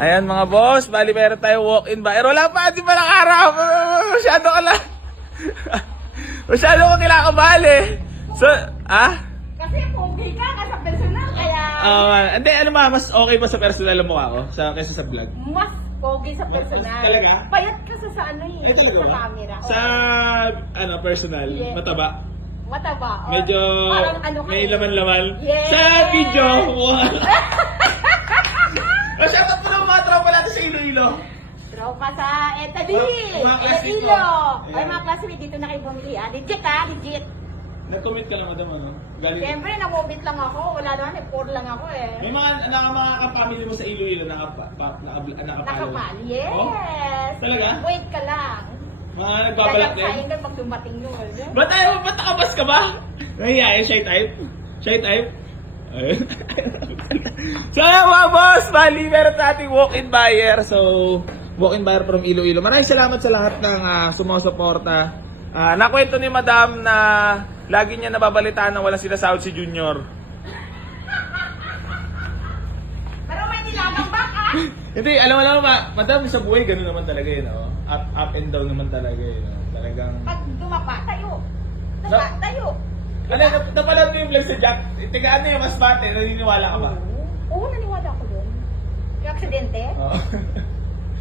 Ayan mga boss, bali meron tayo walk-in buyer. Wala pa, di pa nakaraw. Masyado ka lang. Masyado ka kinakabali. So, Kasi pogi ka sa personal, kaya hindi, ano ba, mas okay ba sa personal ang mukha ko kaysa sa vlog? mas pogi sa personal. Talaga? Payat ka sa ano Ay, talaga sa ba? camera. Sa, personal, Yeah. mataba. Mataba. Medyo, Parang ano ka may eh. laman-laman. Yes! Sa video, mukha. Shoutout po ng mga tropa natin sa Iloilo. Tropa sa Etabi. Mga classmates Iloilo. mo. Ay, mga classmates, dito na kayo bumili. Legit legit. Nag-comment ka lang, madam, ano? Galing. Siyempre, namubit lang ako. Wala naman, poor lang ako eh. May mga kapamilya mo sa Iloilo nakapalo. Nakapali. Yes. Oh? Talaga? Wait ka lang. Mga nagbabalak din. Lalaksayin ka pag dumating yun. Ba't nakabas ka ba? Nahihiyain, shy type? Shy type? Ayun. So ayan mga boss, bali meron sa ating walk-in buyer. So, walk-in buyer from Iloilo. Maraming salamat sa lahat ng sumusuporta. Nakwento ni Madam na lagi niya nababalitaan na walang sinasahod si Junior. Pero may nilagang back Hindi, alam mo Madam, sa buhay ganun naman talaga yun. Oh. Up and down naman talaga yun. Oh. Talagang... Pag dumapa, tayo. Tayo. Ano, napanood mo yung vlog sa Jack? Tiga ano yung mas bate, naniniwala ka ba? Oo, naniwala ko doon. Yung aksidente, Oo.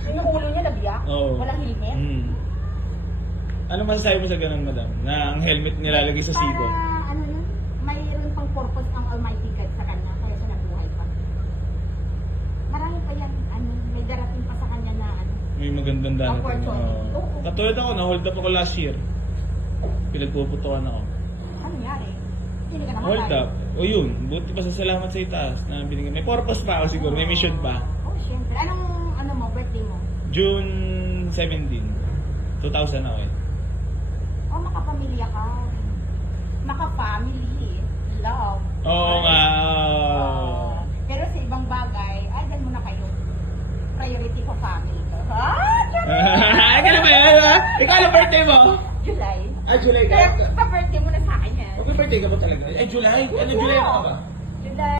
yung ulo niya nabiyak, Oo. walang helmet. Ano masasabi mo sa ganun, madam? Na ang helmet nilalagay sa sibo? Para, ano yun, mayroon pang purpose ang Almighty God sa kanya, kaya siya nabuhay pa. Marami pa yan, may darating pa sa kanya na, May magandang darating. Opportunity. Oo. Katulad ako, na-hold up ako last year. Pinagpuputukan ako. ano nangyari? Hindi ka naman Hold up. O yun, buti pa sa salamat sa itaas na binigyan. May purpose pa ako siguro, may mission pa. Oh, syempre. Ano mo, birthday mo? June 17, 2000 ako eh. Oh, makapamilya ka. Makapamily. Love. Oo nga. Pero sa ibang bagay, ay, dyan muna kayo. Priority ko family ko. Ay, kailan ba yan? Ikaw ang birthday mo? July. July ka? Kaya pa-birthday mo na sa akin yan. Okay, birthday ka ba talaga? Ay, July? Ano, July ka ba? July.